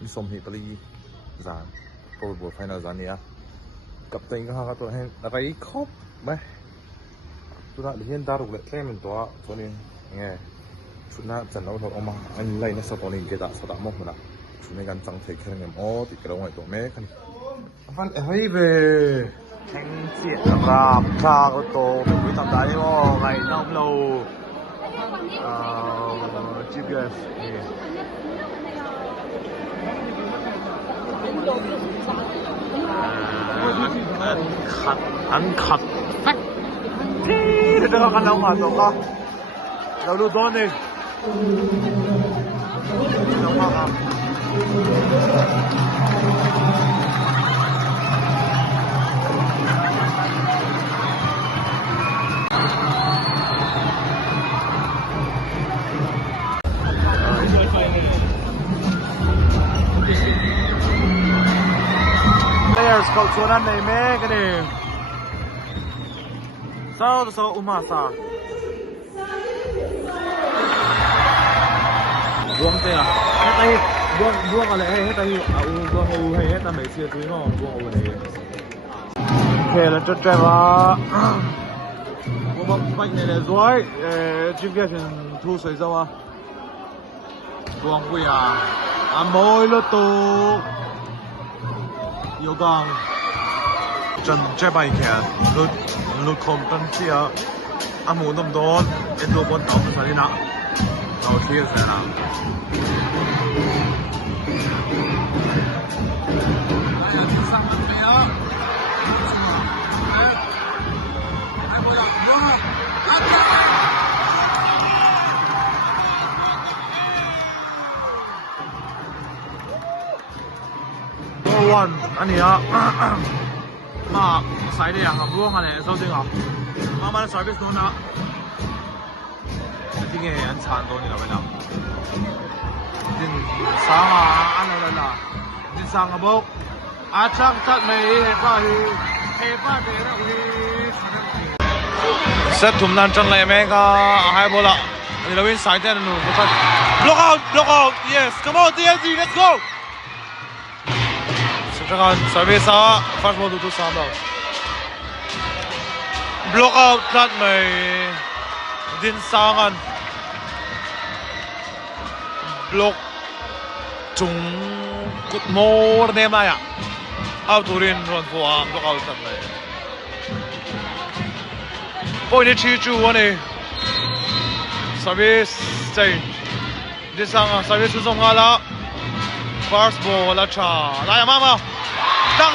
มีสมหิตลีจานโปรโบไฟนอลจานนี้กับตัวเองก็หาตัวให้แล้วก็อีกครบไหมตัวนั้นเรียนดารุกเลยแค่เป็นตัวนี้ไงชุดนั้นจันเราออกมาอันไรเนี่ยสตอรี่เกิดสตาร์มอกนะชุดในการจังเทคแค่เงี้ยอ๋อติดกระโดดตัวแม่กันฟันเฮ้ยเบแข่งเสียครับคาก็โตเป็นวิธีทำได้ว่าไงน้องเราGPS อันขัดแฟกที่เดี๋ยวกันเรามาต่อครับเราดูตัวนี้น้องมาครับ Players kau chuan nei me ka ni so umasa buông te à hết tay buông à lại hết tay buông u hay hết là mấy chia túi nó buông u này ok là chốt đẹp à buông bạch này là rồi chim kia thì thu sợi dâu à buông quỳ à môi lô tù yêu gang chân che bài kẹt lụt khom tân chia muốn đâm đón em đồ bọn tàu phải đi nào tàu kia phải nào one anh nhớ mà sai đi à học luôn anh này sau tiên à mà mà sai biết luôn à cái nghe anh chán tôi như là vậy nào tin sáng à anh nói là tin sáng à bố à chắc mày hệ ba để nó đi set thùng nan chân lại mấy cái hai bố lạ thì là bên sai tên nó block out yes come on TNT let's go Jangan service sa first ball tu sam đâu block out plat mai din sangan block chung kut more ne maya out turin run for block out plat mai point ni chi chu ani service change din sang service su song ala first ball la cha la mama Tăng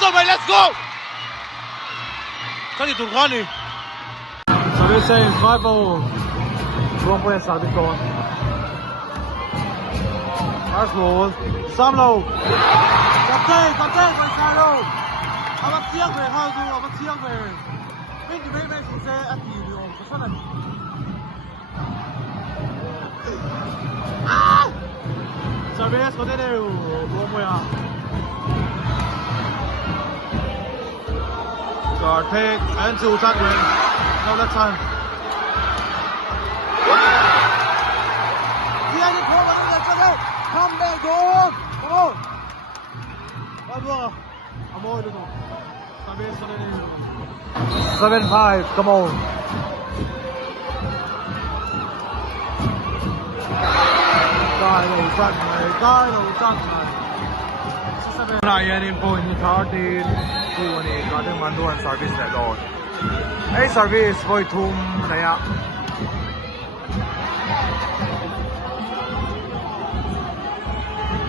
dồn vậy, let's go! Cái gì tụt con đi? Service saying 5 ball. Buông quên service goal. First ball. Sam lâu. Cặp tay, quay xa lâu. À bắt chiếc về hao du, à bắt chiếc về. Bên thì bên phụ xe ăn thì điều có xuất này. Service có thể đều buông quên à? Take and to that way. Now that time. Come back, go on. Come on. Come on. 7-5. Come on. Guy đầu trận này. Lại anh em point như Thu này có thể mang đuôi service này rồi. Hey service với thum này ạ.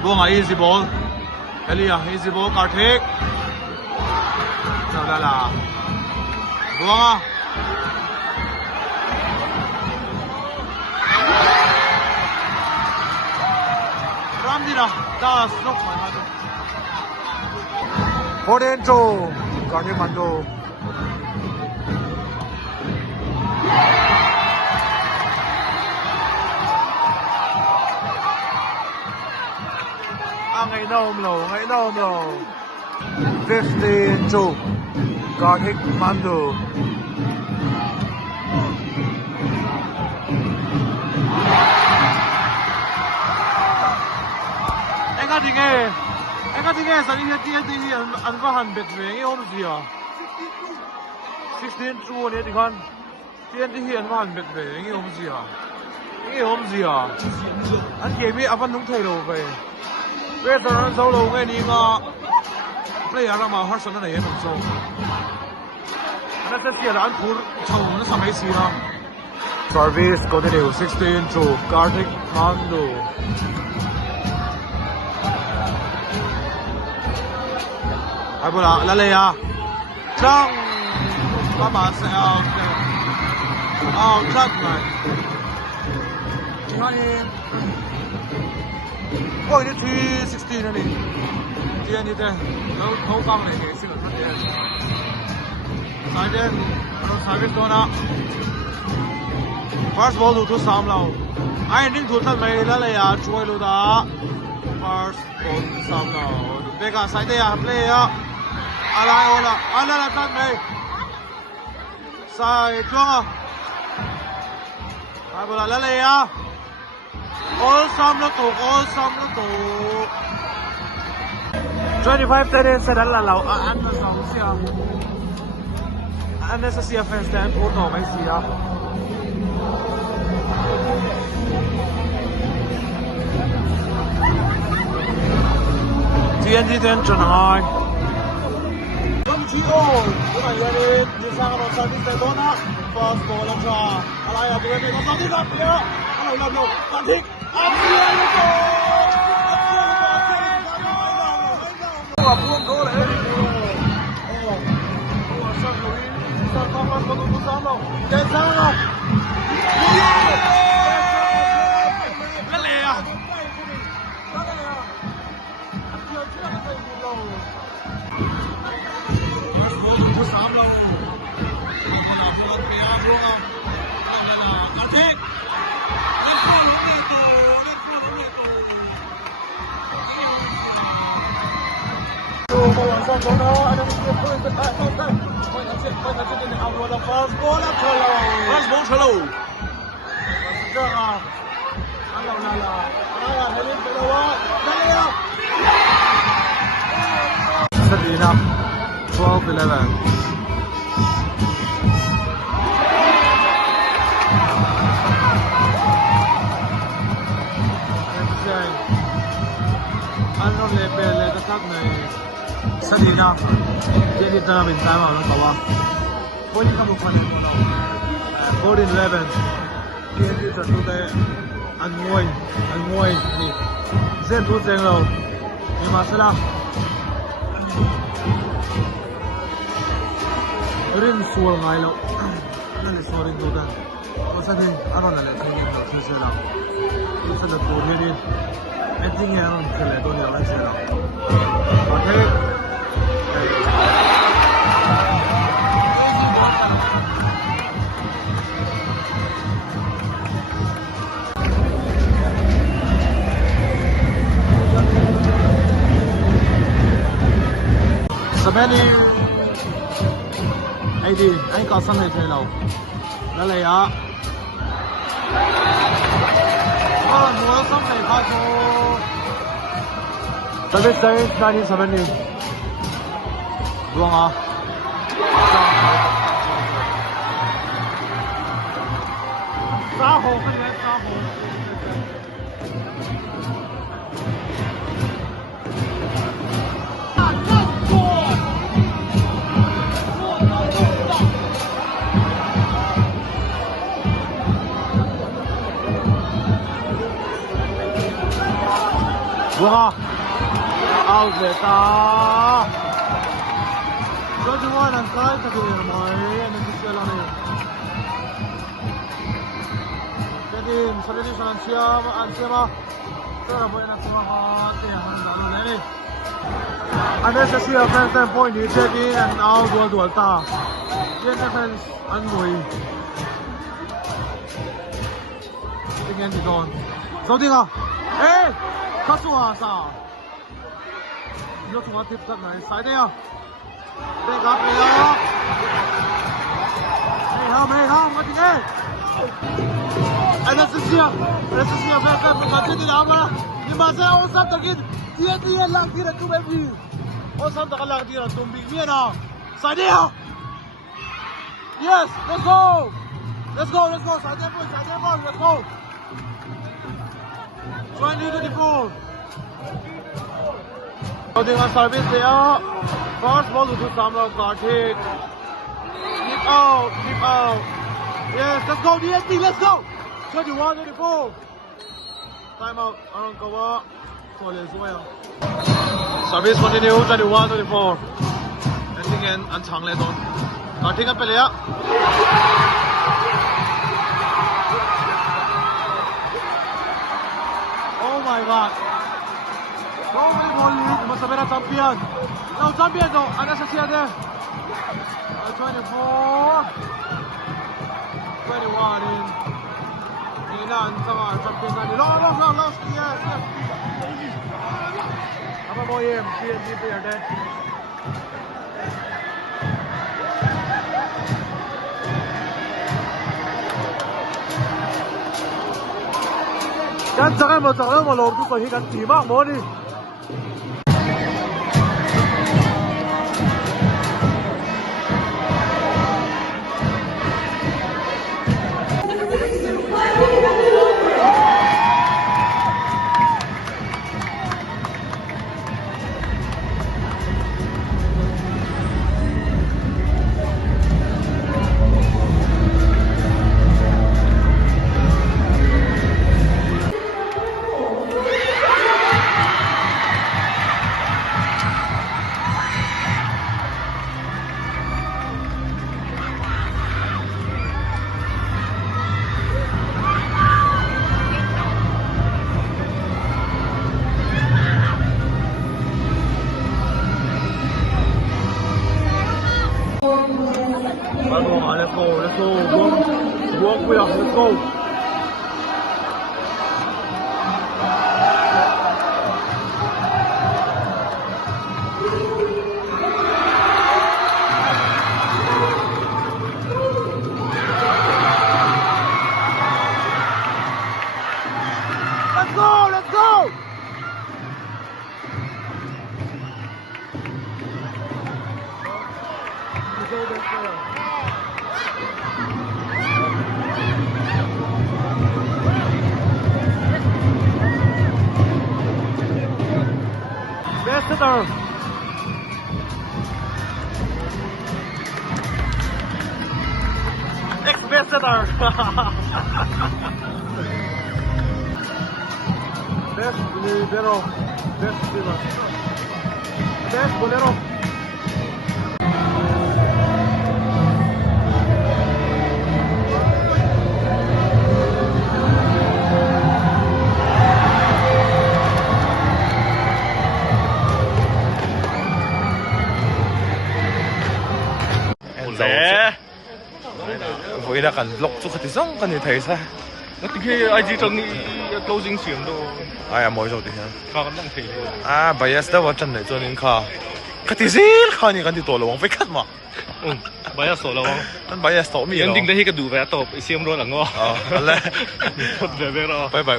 Buông easy ball. Elia easy ball card take. Chào đây là buông à. Ram đi nào. Ta sốc phải mà. Podenco, kami mando. Ngày nâu lầu. 15-2, kami mando. Anh cái gì nghe sao đi TNT ăn vào hành biệt về nghe hôm gì à 16 true này thì con TNT ăn vào hành biệt về nghe hôm gì à anh kể biết anh vẫn đúng thay đồ về bây giờ anh sâu đồ nghe đi mà bây giờ là mà hết sân này không sâu anh sẽ kia là anh thua chầu nó sao mấy xí à service continue 16 true Karthik Pandu ai bữa là lê à Tawng bà sẽ chak này ôi nó 316 này tiền như thế nó không này cái sự sai đến nó sai đến đó first ball tu sam lao ai ninh thủ thân mày lê à chui luôn đó first ball sam lao bây giờ sai đây à play à ala la thân mày sai chuông à ai bữa là lê à all sam nó tụ 25 seconds sẽ đánh là lâu anh nó sống xia Anastasia fans stand for no mấy xia TNT ten chuẩn rồi không chỉ ôi cái này là đi sang nó sang đi tới đó na first ball làm sao alai à tụi mình có sang đi gặp kia làm tan thích buông đổ lại sang không ăn con tụi sao đâu chạy sang à cái lẹ à tụi sao đâu Selina 12-11 ano level cái khác này Selina dia di tengah bintang orang bawah boleh kamu pandang mana 14-11 dia di satu teh anh ngồi nè dân thu tiền rồi nhưng mà sao rin sual ngay lâu nên là sorry đâu đó có sao thì anh nói là thấy nhiều thứ sẽ làm tôi sẽ được cố đi em tin nghe anh kể lại tôi nhiều lắm sẽ làm có thế Sabeni ID anh có sẵn hay thế nào đó là ya mua sắm này khá số Sabeni 1970 đúng không xã hội cái này xã hội Wow, out there ta. Cho chúng tôi làm cái thực hiện mới anh em sẽ làm này. Jadi, sorry di sana siapa, siapa. Kita boleh nak semua yang mana lalu ni. Anastasia fans point di jadi and out dua ta. Dia fans annoy. Ingin di don. Sao đi à? Ê! Cắt xuống sao? Nó chúng ta tiếp cận này, sai đây à? Đây gặp đây à? Hey không, mất đi nghe. Anastasia, phải một cái gì đó mà. Nhưng mà sẽ ôm sắp tới TNT lang tira tu baby. Oh sam tak lang tira tu big me na. Side there. Yes, let's go. Let's go. Side there, let's go. 20-24. Holding on service there. First ball to Samra got hit. Keep out. Yes, let's go TNT, let's go. 21-24. Time out. Arangkawa. Service continue 21-24. Ending in an chang le don. Starting up pelea. Oh my god. Go Volleyball League must have been a champion. No champion though. Anastasia there. 24. 21 in. Ilan sama champion tadi. Long. Yes. Apa mau yang TNT player deh? Kan jangan mau lom tu sih kan timak mau ni. Let's go. Walk, let's go. Let's go. Best hitter. Ex-best hitter. Best libero. Best bolero. Với là cần lọc chút cái giống cần thấy sao? Nó cái IG trong cái closing xiềng đâu. Ai à mới rồi thì hả? Khá còn đang thấy. À, bias đó vào chân này cho nên khá. Cái gì khá như cái gì tổ lồng phải cắt mà. Bias tổ lồng. Anh bias tổ mi. Ending đấy cái đủ vé tổ xiềng rồi là ngon. Anh lẽ. Thật về đó. Bye bye.